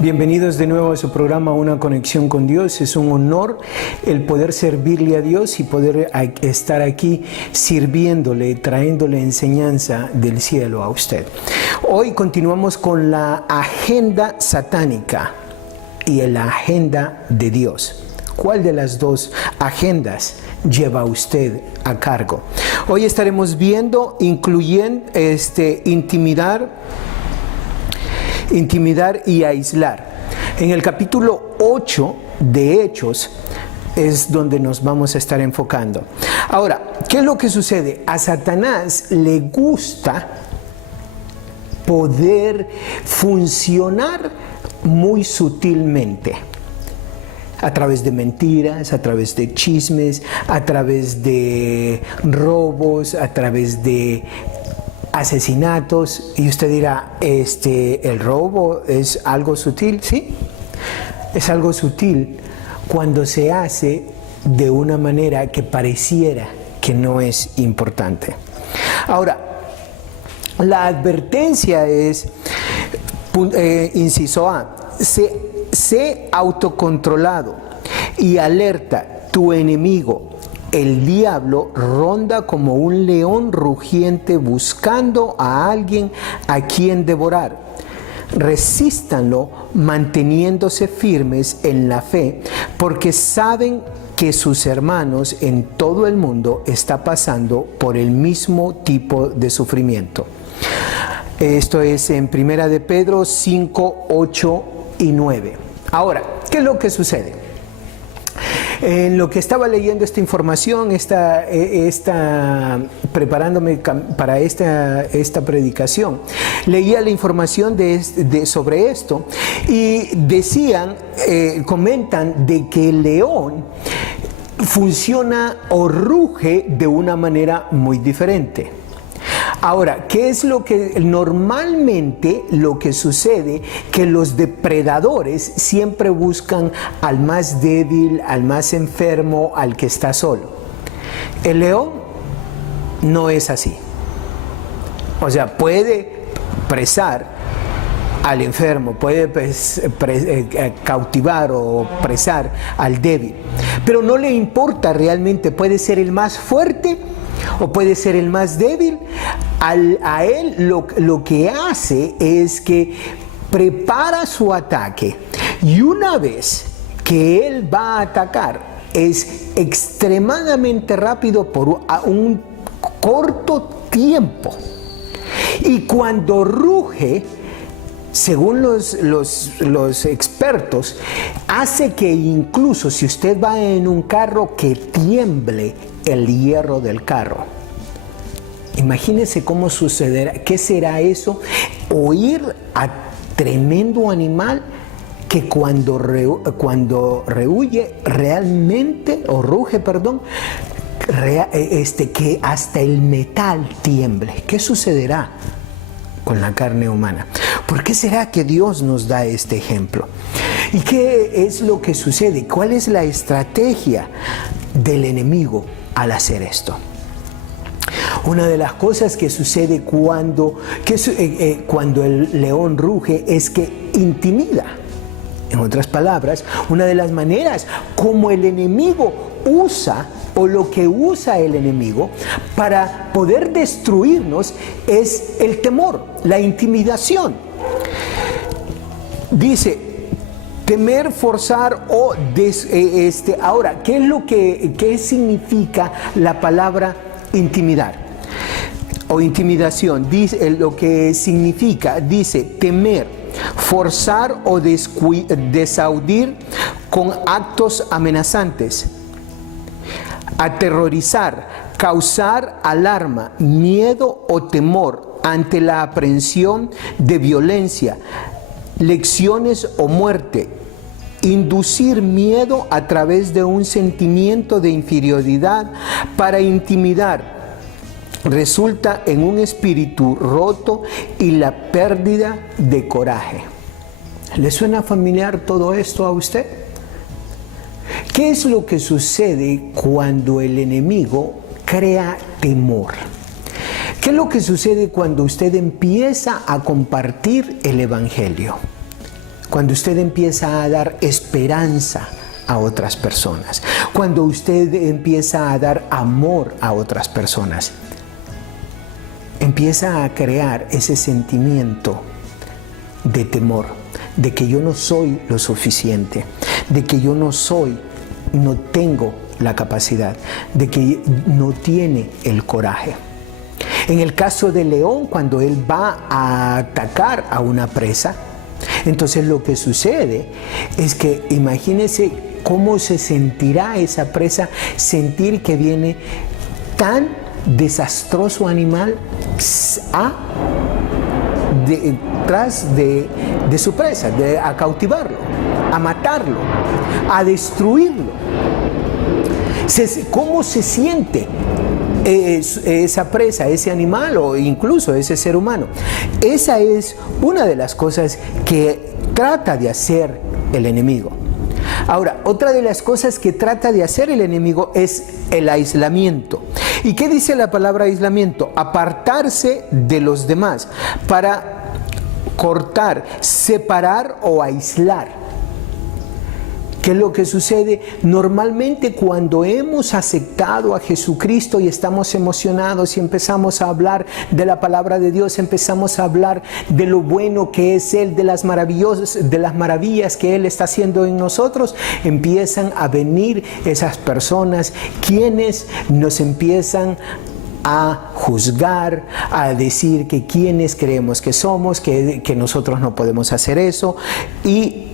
Bienvenidos de nuevo a su programa Una Conexión con Dios. Es un honor el poder servirle a Dios y poder estar aquí sirviéndole, trayéndole enseñanza del cielo a usted. Hoy continuamos con la agenda satánica y la agenda de Dios. ¿Cuál de las dos agendas lleva usted a cargo? Hoy estaremos viendo, incluyendo intimidar y aislar. En el capítulo 8 de Hechos es donde nos vamos a estar enfocando. Ahora, ¿qué es lo que sucede? A Satanás le gusta poder funcionar muy sutilmente. A través de mentiras, a través de chismes, a través de robos, a través de asesinatos. Y usted dirá, ¿el robo es algo sutil? Sí, es algo sutil cuando se hace de una manera que pareciera que no es importante. Ahora, la advertencia es, inciso A, sé autocontrolado y alerta. Tu enemigo, el diablo, ronda como un león rugiente buscando a alguien a quien devorar. Resístanlo manteniéndose firmes en la fe, porque saben que sus hermanos en todo el mundo están pasando por el mismo tipo de sufrimiento. Esto es en 1 de Pedro 5, 8 y 9. Ahora, ¿qué es lo que sucede? En lo que estaba leyendo esta información, preparándome para esta predicación, leía la información sobre esto y decían, comentan de que el león funciona o ruge de una manera muy diferente. Ahora, ¿qué es lo que normalmente lo que sucede? Que los depredadores siempre buscan al más débil, al más enfermo, al que está solo. El león no es así. O sea, puede presar al enfermo, puede cautivar o presar al débil, pero no le importa realmente, puede ser el más fuerte o puede ser el más débil. A él lo que hace es que prepara su ataque, y una vez que él va a atacar es extremadamente rápido por un corto tiempo, y cuando ruge, según los expertos, hace que incluso si usted va en un carro, que tiemble el hierro del carro. Imagínese cómo sucederá, qué será eso, oír a tremendo animal que cuando rehuye realmente, o ruge, perdón, que hasta el metal tiemble. ¿Qué sucederá con la carne humana? ¿Por qué será que Dios nos da este ejemplo? ¿Y qué es lo que sucede? ¿Cuál es la estrategia del enemigo al hacer esto? Una de las cosas que sucede cuando el león ruge es que intimida. En otras palabras, una de las maneras como el enemigo usa, o lo que usa el enemigo para poder destruirnos, es el temor, la intimidación. Dice, temer, forzar o ahora, ¿qué significa la palabra intimidar o intimidación? Dice lo que significa, dice temer, forzar o desahudir con actos amenazantes, aterrorizar, causar alarma, miedo o temor ante la aprehensión de violencia, lecciones o muerte. Inducir miedo a través de un sentimiento de inferioridad para intimidar resulta en un espíritu roto y la pérdida de coraje. ¿Le suena familiar todo esto a usted? ¿Qué es lo que sucede cuando el enemigo crea temor? ¿Qué es lo que sucede cuando usted empieza a compartir el evangelio? cuando usted empieza a dar esperanza a otras personas, cuando usted empieza a dar amor a otras personas, empieza a crear ese sentimiento de temor, de que yo no soy lo suficiente, de que yo no tengo la capacidad, de que no tiene el coraje. En el caso de León, cuando él va a atacar a una presa, entonces lo que sucede es que imagínense cómo se sentirá esa presa, sentir que viene tan desastroso animal detrás de su presa, a cautivarlo, a matarlo, a destruirlo. ¿Cómo se siente esa presa, ese animal o incluso ese ser humano? Esa es una de las cosas que trata de hacer el enemigo. Ahora, otra de las cosas que trata de hacer el enemigo es el aislamiento. ¿Y qué dice la palabra aislamiento? Apartarse de los demás para cortar, separar o aislar. ¿Qué es lo que sucede? Normalmente cuando hemos aceptado a Jesucristo y estamos emocionados y empezamos a hablar de la palabra de Dios, empezamos a hablar de lo bueno que es Él, de las maravillas que Él está haciendo en nosotros, empiezan a venir esas personas quienes nos empiezan a juzgar, a decir que quienes creemos que somos, que nosotros no podemos hacer eso y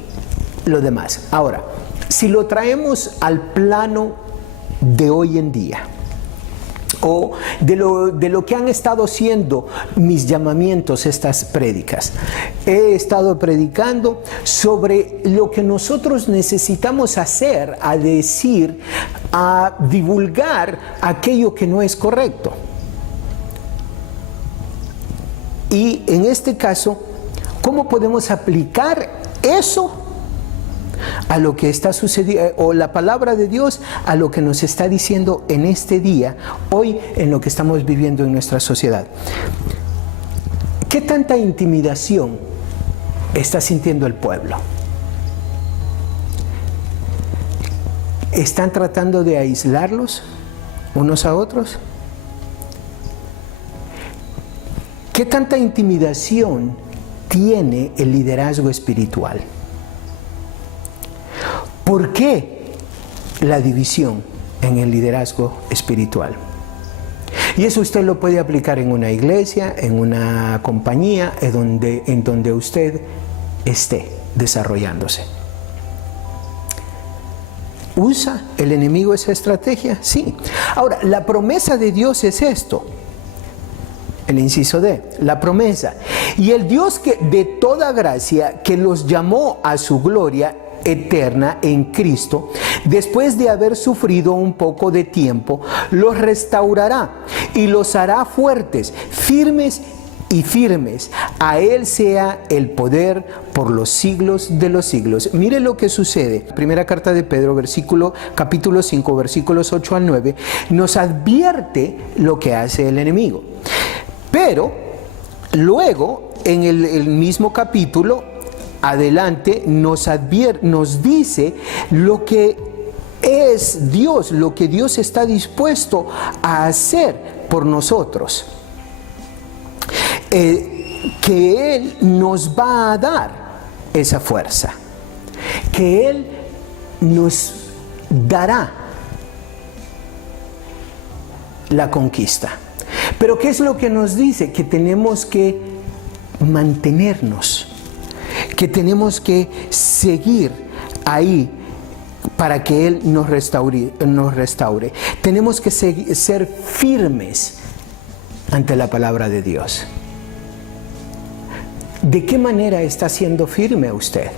lo demás. Ahora, si lo traemos al plano de hoy en día, o de lo que han estado siendo mis llamamientos, estas prédicas, he estado predicando sobre lo que nosotros necesitamos hacer, a decir, a divulgar aquello que no es correcto. Y en este caso, ¿cómo podemos aplicar eso a lo que está sucediendo, o la palabra de Dios a lo que nos está diciendo en este día, hoy, en lo que estamos viviendo en nuestra sociedad? ¿Qué tanta intimidación está sintiendo el pueblo? ¿Están tratando de aislarlos unos a otros? ¿Qué tanta intimidación tiene el liderazgo espiritual? ¿Por qué la división en el liderazgo espiritual? Y eso usted lo puede aplicar en una iglesia, en una compañía, en donde usted esté desarrollándose. ¿Usa el enemigo esa estrategia? Sí. Ahora, la promesa de Dios es esto. El inciso D, la promesa. Y el Dios de toda gracia, que los llamó a su gloria eterna en Cristo, después de haber sufrido un poco de tiempo, los restaurará y los hará fuertes, firmes y firmes. A Él sea el poder por los siglos de los siglos. Mire lo que sucede. Primera carta de Pedro, capítulo 5, versículos 8 al 9, nos advierte lo que hace el enemigo. Pero luego, en el mismo capítulo, adelante nos dice lo que es Dios, lo que Dios está dispuesto a hacer por nosotros. Que Él nos va a dar esa fuerza, que Él nos dará la conquista. Pero ¿qué es lo que nos dice? Que tenemos que mantenernos, que tenemos que seguir ahí para que Él nos restaure. Tenemos que ser firmes ante la palabra de Dios. ¿De qué manera está siendo firme usted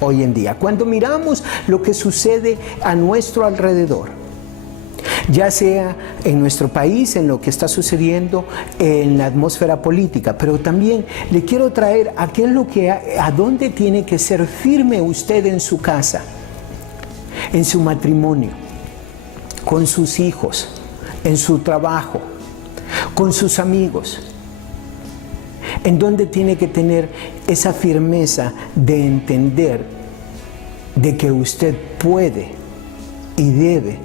hoy en día? Cuando miramos lo que sucede a nuestro alrededor, ya sea en nuestro país, en lo que está sucediendo en la atmósfera política, pero también le quiero traer a dónde tiene que ser firme usted en su casa, en su matrimonio, con sus hijos, en su trabajo, con sus amigos. ¿En dónde tiene que tener esa firmeza de entender de que usted puede y debe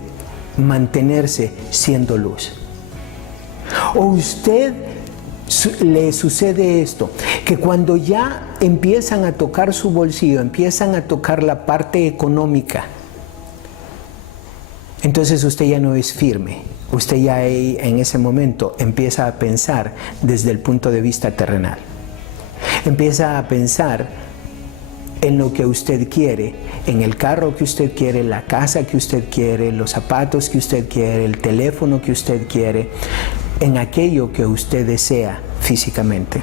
mantenerse siendo luz? ¿O usted le sucede esto, que cuando ya empiezan a tocar su bolsillo, empiezan a tocar la parte económica, entonces usted ya no es firme? Usted ya en ese momento empieza a pensar desde el punto de vista terrenal. Empieza a pensar en lo que usted quiere, en el carro que usted quiere, la casa que usted quiere, los zapatos que usted quiere, el teléfono que usted quiere, en aquello que usted desea físicamente.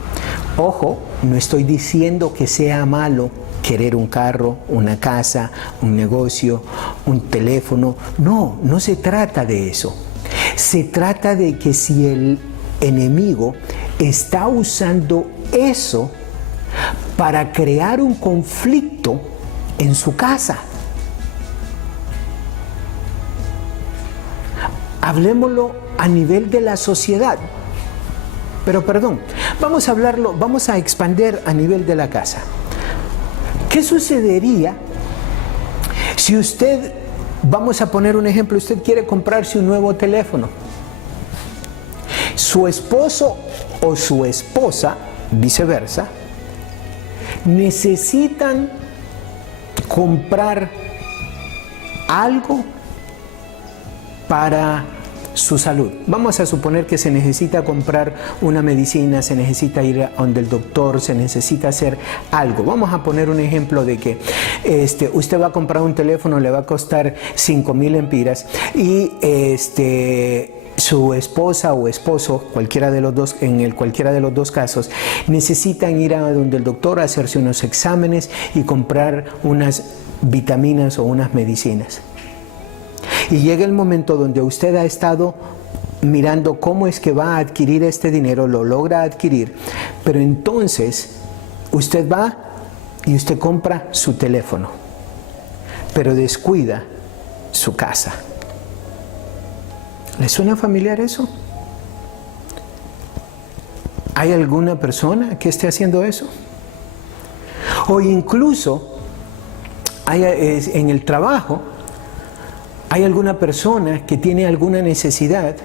Ojo, no estoy diciendo que sea malo querer un carro, una casa, un negocio, un teléfono. No, no se trata de eso. Se trata de que si el enemigo está usando eso para crear un conflicto en su casa. Hablemoslo a nivel de la sociedad. Pero perdón, vamos a expandir a nivel de la casa. ¿Qué sucedería si usted, vamos a poner un ejemplo, usted quiere comprarse un nuevo teléfono? Su esposo o su esposa, viceversa, necesitan comprar algo para su salud. Vamos a suponer que se necesita comprar una medicina, se necesita ir a donde el doctor, se necesita hacer algo. Vamos a poner un ejemplo de que usted va a comprar un teléfono, le va a costar 5,000 empiras y su esposa o esposo, cualquiera de los dos, cualquiera de los dos casos, necesitan ir a donde el doctor a hacerse unos exámenes y comprar unas vitaminas o unas medicinas. Y llega el momento donde usted ha estado mirando cómo es que va a adquirir este dinero, lo logra adquirir, pero entonces usted va y usted compra su teléfono, pero descuida su casa. ¿Le suena familiar eso? ¿Hay alguna persona que esté haciendo eso? O incluso en el trabajo hay alguna persona que tiene alguna necesidad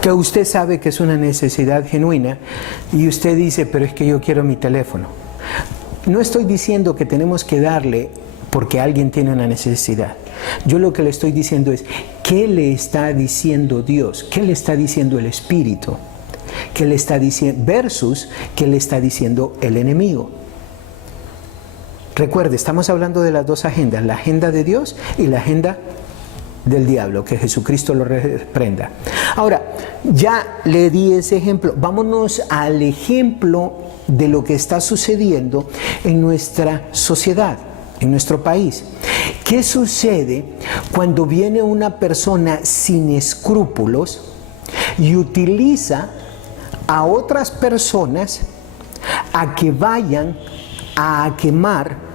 que usted sabe que es una necesidad genuina y usted dice, pero es que yo quiero mi teléfono. No estoy diciendo que tenemos que darle porque alguien tiene una necesidad. Yo lo que le estoy diciendo es, ¿qué le está diciendo Dios? ¿Qué le está diciendo el Espíritu? ¿Qué le está diciendo? Versus, ¿qué le está diciendo el enemigo? Recuerde, estamos hablando de las dos agendas, la agenda de Dios y la agenda del diablo, que Jesucristo lo reprenda. Ahora, ya le di ese ejemplo. Vámonos al ejemplo de lo que está sucediendo en nuestra sociedad, en nuestro país. ¿Qué sucede cuando viene una persona sin escrúpulos y utiliza a otras personas a que vayan a quemar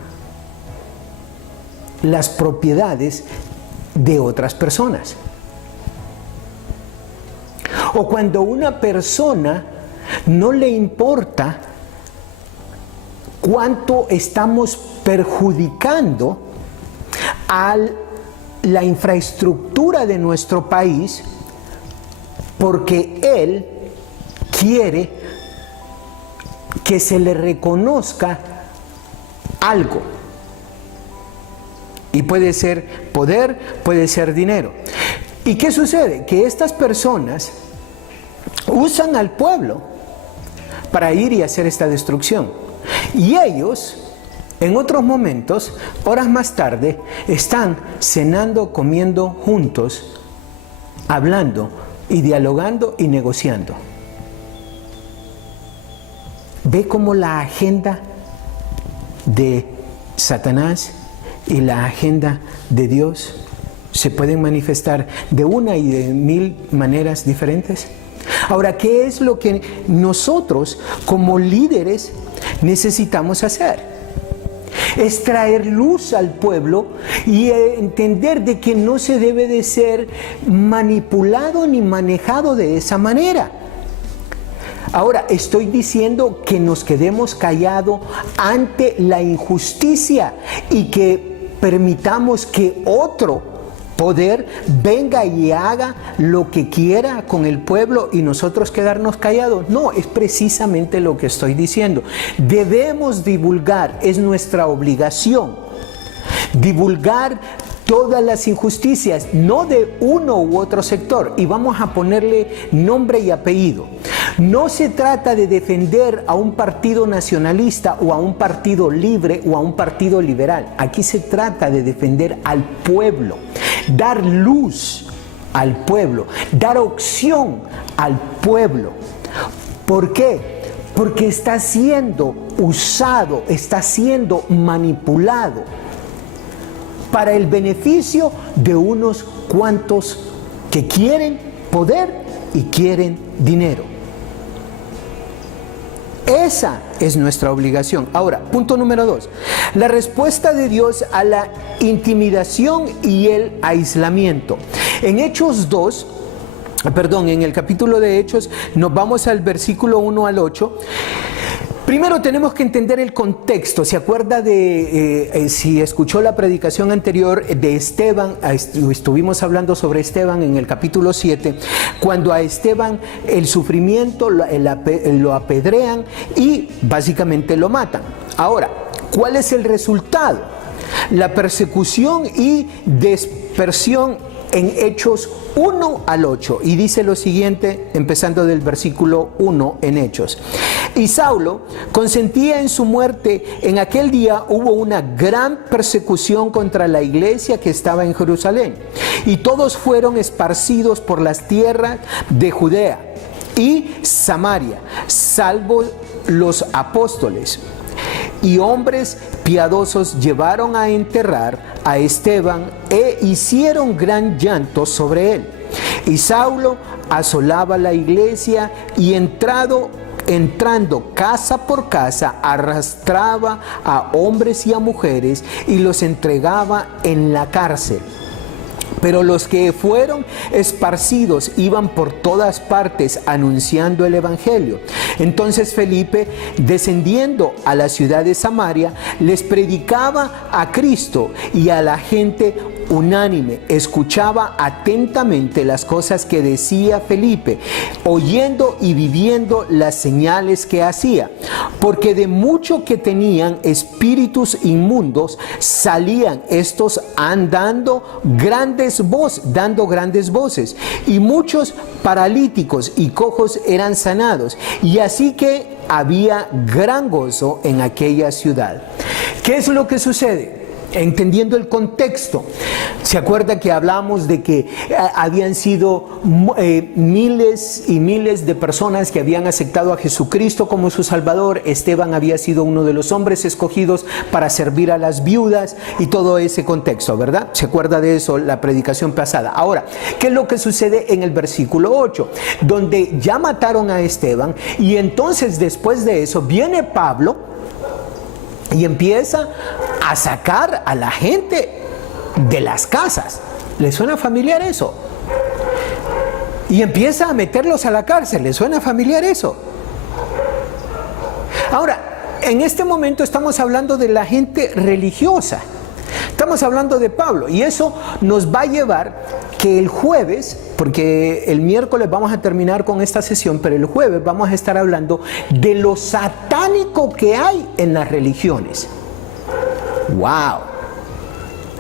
las propiedades de otras personas? O cuando una persona no le importa cuánto estamos perjudicando a la infraestructura de nuestro país porque él quiere que se le reconozca algo. Y puede ser poder, puede ser dinero. ¿Y qué sucede? Que estas personas usan al pueblo para ir y hacer esta destrucción. Y ellos, en otros momentos, horas más tarde, están cenando, comiendo juntos, hablando y dialogando y negociando. ¿Ve cómo la agenda de Satanás y la agenda de Dios se pueden manifestar de una y de mil maneras diferentes? Ahora, ¿qué es lo que nosotros como líderes necesitamos hacer? Es traer luz al pueblo y entender de que no se debe de ser manipulado ni manejado de esa manera. Ahora, estoy diciendo que nos quedemos callados ante la injusticia y que permitamos que otro poder venga y haga lo que quiera con el pueblo y nosotros quedarnos callados. No, es precisamente lo que estoy diciendo. Debemos divulgar, es nuestra obligación, divulgar todas las injusticias, no de uno u otro sector, y vamos a ponerle nombre y apellido. No se trata de defender a un partido nacionalista o a un partido libre o a un partido liberal. Aquí se trata de defender al pueblo, dar luz al pueblo, dar opción al pueblo. ¿Por qué? Porque está siendo usado, está siendo manipulado para el beneficio de unos cuantos que quieren poder y quieren dinero. Esa es nuestra obligación. Ahora, punto número 2. La respuesta de Dios a la intimidación y el aislamiento. En el capítulo de Hechos, nos vamos al versículo 1 al 8. Primero tenemos que entender el contexto. ¿Se acuerda si escuchó la predicación anterior de Esteban? Estuvimos hablando sobre Esteban en el capítulo 7, cuando a Esteban el sufrimiento lo apedrean y básicamente lo matan. Ahora, ¿cuál es el resultado? La persecución y dispersión en Hechos 1 al 8, y dice lo siguiente, empezando del versículo 1 en Hechos. Y Saulo consentía en su muerte. En aquel día hubo una gran persecución contra la iglesia que estaba en Jerusalén, y todos fueron esparcidos por las tierras de Judea y Samaria, salvo los apóstoles. Y hombres piadosos llevaron a enterrar a Esteban e hicieron gran llanto sobre él. Y Saulo asolaba la iglesia y entrando casa por casa, arrastraba a hombres y a mujeres y los entregaba en la cárcel. Pero los que fueron esparcidos iban por todas partes anunciando el evangelio. Entonces Felipe, descendiendo a la ciudad de Samaria, les predicaba a Cristo, y a la gente unánime escuchaba atentamente las cosas que decía Felipe, oyendo y viviendo las señales que hacía, porque de mucho que tenían espíritus inmundos salían estos dando grandes voces, y muchos paralíticos y cojos eran sanados, y así que había gran gozo en aquella ciudad. ¿Qué es lo que sucede? Entendiendo el contexto, ¿se acuerda que hablamos de que habían sido miles y miles de personas que habían aceptado a Jesucristo como su Salvador? Esteban había sido uno de los hombres escogidos para servir a las viudas y todo ese contexto, ¿verdad? ¿Se acuerda de eso la predicación pasada? Ahora, ¿qué es lo que sucede en el versículo 8? Donde ya mataron a Esteban, y entonces después de eso viene Pablo y empieza a sacar a la gente de las casas. ¿Le suena familiar eso? Y empieza a meterlos a la cárcel. ¿Le suena familiar eso? Ahora, en este momento estamos hablando de la gente religiosa. Estamos hablando de Pablo, y eso nos va a llevar que el jueves, porque el miércoles vamos a terminar con esta sesión, pero el jueves vamos a estar hablando de lo satánico que hay en las religiones. ¡Wow!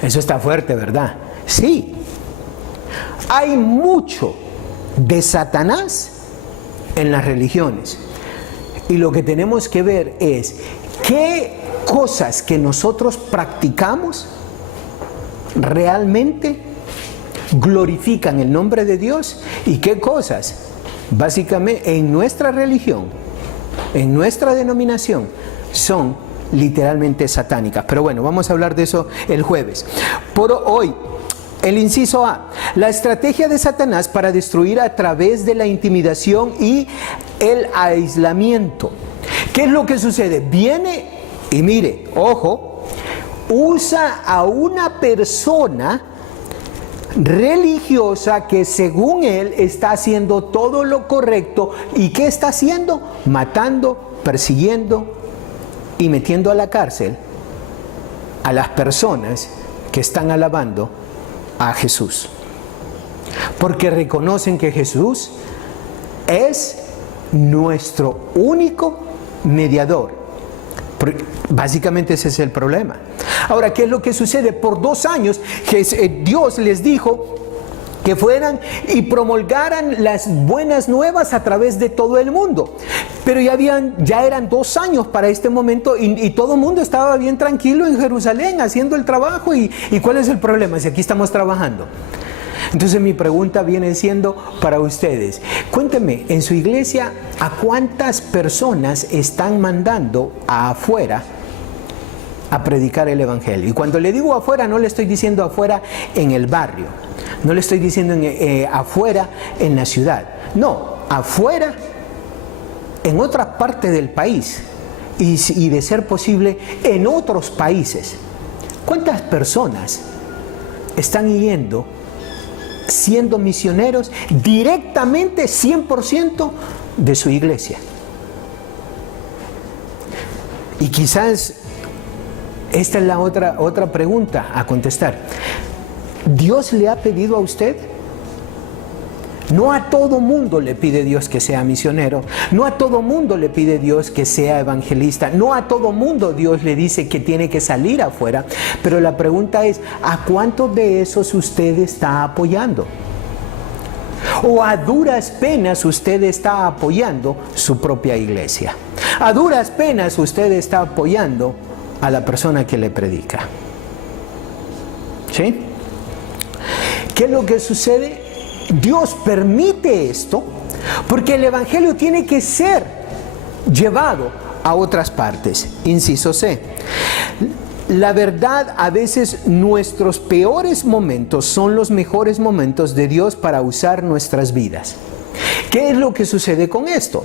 Eso está fuerte, ¿verdad? Sí. Hay mucho de Satanás en las religiones. Y lo que tenemos que ver es qué cosas que nosotros practicamos realmente glorifican el nombre de Dios, y qué cosas básicamente en nuestra religión, en nuestra denominación, son literalmente satánicas. Pero bueno, vamos a hablar de eso el jueves. Por hoy, el inciso A: la estrategia de Satanás para destruir a través de la intimidación y el aislamiento. ¿Qué es lo que sucede? Viene y mire, ojo, usa a una persona religiosa que según él está haciendo todo lo correcto. ¿Y qué está haciendo? Matando, persiguiendo y metiendo a la cárcel a las personas que están alabando a Jesús. Porque reconocen que Jesús es nuestro único mediador. Porque básicamente ese es el problema. Ahora, ¿qué es lo que sucede? Por 2 años Dios les dijo que fueran y promulgaran las buenas nuevas a través de todo el mundo. Pero ya eran 2 años para este momento y todo el mundo estaba bien tranquilo en Jerusalén haciendo el trabajo. ¿Y cuál es el problema si aquí estamos trabajando? Entonces mi pregunta viene siendo para ustedes. Cuéntenme, en su iglesia, ¿a cuántas personas están mandando afuera a predicar el evangelio? Y cuando le digo afuera, no le estoy diciendo afuera en el barrio, no le estoy diciendo afuera en la ciudad, no, afuera en otra parte del país y de ser posible en otros países. ¿Cuántas personas están yendo siendo misioneros directamente 100% de su iglesia? Y quizás esta es la otra pregunta a contestar. ¿Dios le ha pedido a usted? No a todo mundo le pide Dios que sea misionero, no a todo mundo le pide Dios que sea evangelista, no a todo mundo Dios le dice que tiene que salir afuera, pero la pregunta es, ¿a cuántos de esos usted está apoyando? ¿O a duras penas usted está apoyando su propia iglesia? A duras penas usted está apoyando a la persona que le predica. ¿Sí? ¿Qué es lo que sucede? Dios permite esto porque el evangelio tiene que ser llevado a otras partes. Inciso C. La verdad, a veces nuestros peores momentos son los mejores momentos de Dios para usar nuestras vidas. ¿Qué es lo que sucede con esto?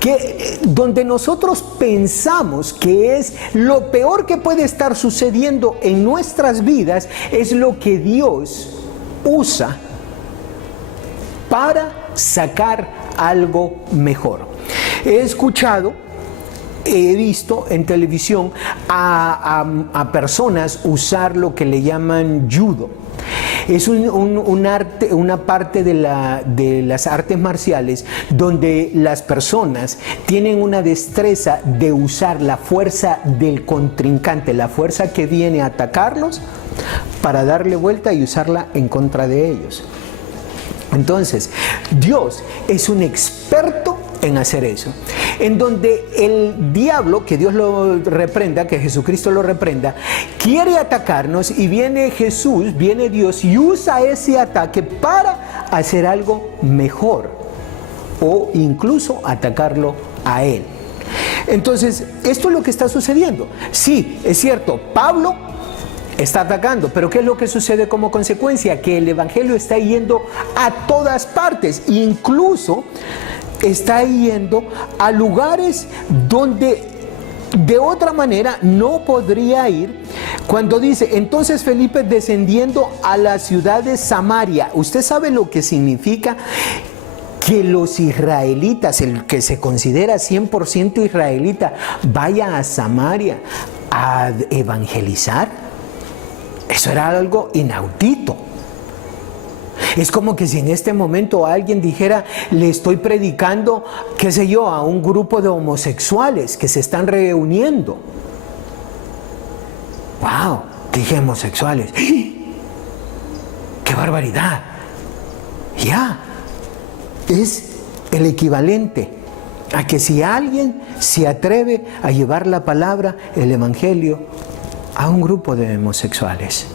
Que donde nosotros pensamos que es lo peor que puede estar sucediendo en nuestras vidas, es lo que Dios usa para sacar algo mejor. He escuchado, he visto en televisión a personas usar lo que le llaman judo. Es un arte, una parte de las artes marciales donde las personas tienen una destreza de usar la fuerza del contrincante, la fuerza que viene a atacarlos, para darle vuelta y usarla en contra de ellos. Entonces, Dios es un experto en hacer eso, en donde el diablo, que Dios lo reprenda, que Jesucristo lo reprenda, quiere atacarnos y viene Jesús, viene Dios y usa ese ataque para hacer algo mejor o incluso atacarlo a él. Entonces, esto es lo que está sucediendo. Sí, es cierto, Pablo está atacando, pero ¿qué es lo que sucede como consecuencia? Que el evangelio está yendo a todas partes, incluso está yendo a lugares donde de otra manera no podría ir. Cuando dice, entonces Felipe descendiendo a la ciudad de Samaria, ¿usted sabe lo que significa? Que los israelitas, el que se considera 100% israelita, vaya a Samaria a evangelizar. Eso era algo inaudito. Es como que si en este momento alguien dijera, le estoy predicando, qué sé yo, a un grupo de homosexuales que se están reuniendo. ¡Wow! Dije homosexuales. ¡Qué barbaridad! Ya, es el equivalente a que si alguien se atreve a llevar la palabra, el evangelio, a un grupo de homosexuales.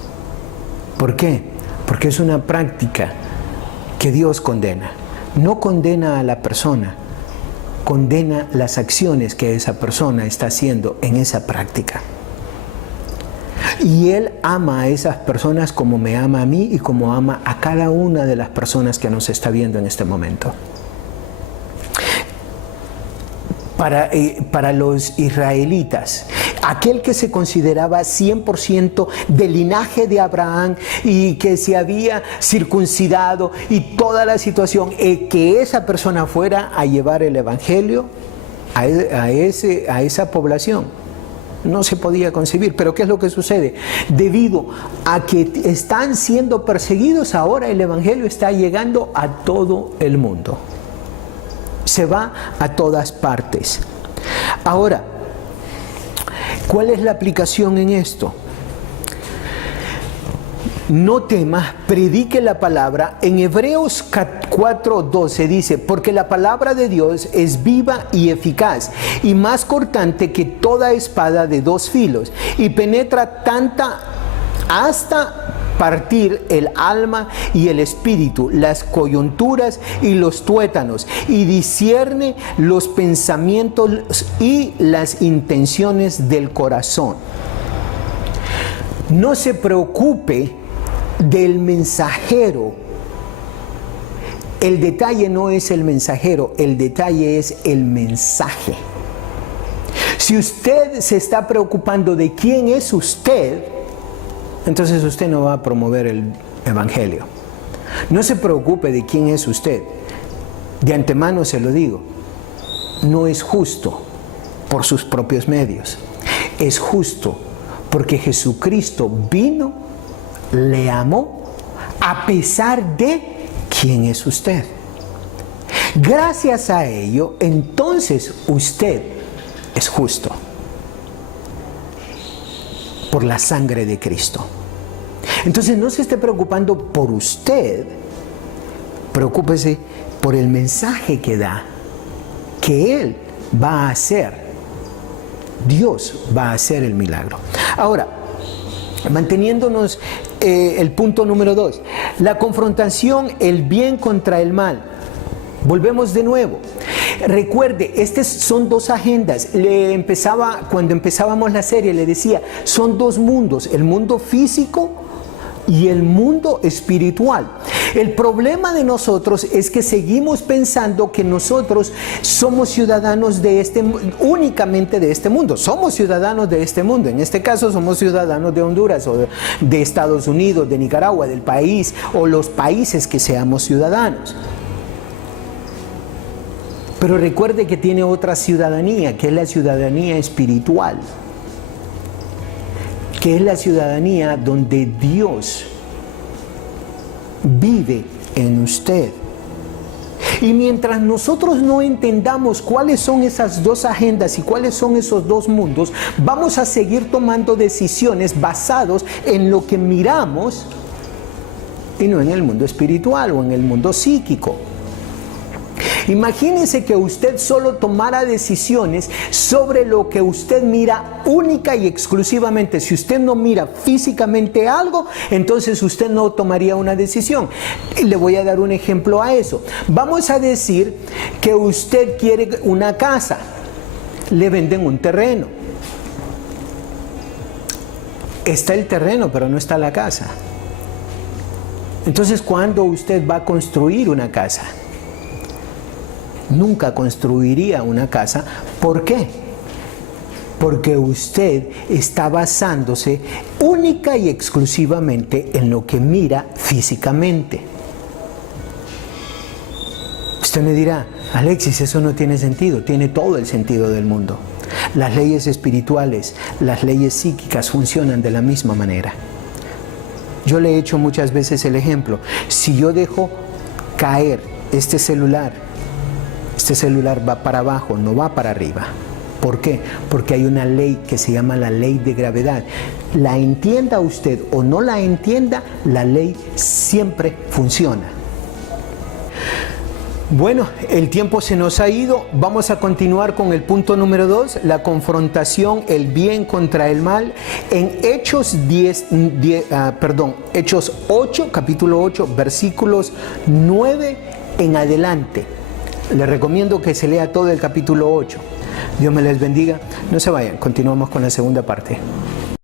¿Por qué? Porque es una práctica que Dios condena. No condena a la persona, condena las acciones que esa persona está haciendo en esa práctica. Y Él ama a esas personas como me ama a mí y como ama a cada una de las personas que nos está viendo en este momento. Para los israelitas, aquel que se consideraba 100% del linaje de Abraham y que se había circuncidado y toda la situación, que esa persona fuera a llevar el evangelio a esa población. No se podía concebir. Pero ¿qué es lo que sucede? Debido a que están siendo perseguidos, ahora el evangelio está llegando a todo el mundo. Se va a todas partes. Ahora, ¿cuál es la aplicación en esto? No temas, predique la palabra. En Hebreos 4:12 dice, porque la palabra de Dios es viva y eficaz, y más cortante que toda espada de dos filos, y penetra hasta partir el alma y el espíritu, las coyunturas y los tuétanos, y discierne los pensamientos y las intenciones del corazón. No se preocupe del mensajero. El detalle no es el mensajero, el detalle es el mensaje. Si usted se está preocupando de quién es usted, entonces usted no va a promover el evangelio. No se preocupe de quién es usted. De antemano se lo digo, no es justo por sus propios medios. Es justo porque Jesucristo vino, le amó, a pesar de quién es usted. Gracias a ello, entonces usted es justo por la sangre de Cristo. Entonces no se esté preocupando por usted, preocúpese por el mensaje que da, que Él va a hacer. Dios va a hacer el milagro. Ahora, manteniéndonos el punto número 2, la confrontación, el bien contra el mal. Volvemos de nuevo. Recuerde, estas son dos agendas. Cuando empezábamos la serie, le decía, son dos mundos, el mundo físico y el mundo espiritual. El problema de nosotros es que seguimos pensando que nosotros somos ciudadanos únicamente de este mundo. Somos ciudadanos de este mundo. En este caso somos ciudadanos de Honduras o de Estados Unidos, de Nicaragua, del país o los países que seamos ciudadanos. Pero recuerde que tiene otra ciudadanía, que es la ciudadanía espiritual, que es la ciudadanía donde Dios vive en usted. Y mientras nosotros no entendamos cuáles son esas dos agendas y cuáles son esos dos mundos, vamos a seguir tomando decisiones basadas en lo que miramos y no en el mundo espiritual o en el mundo psíquico. Imagínese que usted solo tomara decisiones sobre lo que usted mira única y exclusivamente. Si usted no mira físicamente algo, entonces usted no tomaría una decisión. Le voy a dar un ejemplo a eso. Vamos a decir que usted quiere una casa. Le venden un terreno. Está el terreno, pero no está la casa. Entonces, ¿cuándo usted va a construir una casa? Nunca construiría una casa. ¿Por qué? Porque usted está basándose única y exclusivamente en lo que mira físicamente. Usted me dirá, Alexis, eso no tiene sentido. Tiene todo el sentido del mundo. Las leyes espirituales, las leyes psíquicas funcionan de la misma manera. Yo le he hecho muchas veces el ejemplo. Si yo dejo caer este celular va para abajo, no va para arriba. ¿Por qué? Porque hay una ley que se llama la ley de gravedad. La entienda usted o no la entienda, la ley siempre funciona. Bueno, el tiempo se nos ha ido. Vamos a continuar con el punto número 2, la confrontación, el bien contra el mal. En Hechos 8, capítulo 8, versículos 9 en adelante. Les recomiendo que se lea todo el capítulo 8. Dios me les bendiga. No se vayan, continuamos con la segunda parte.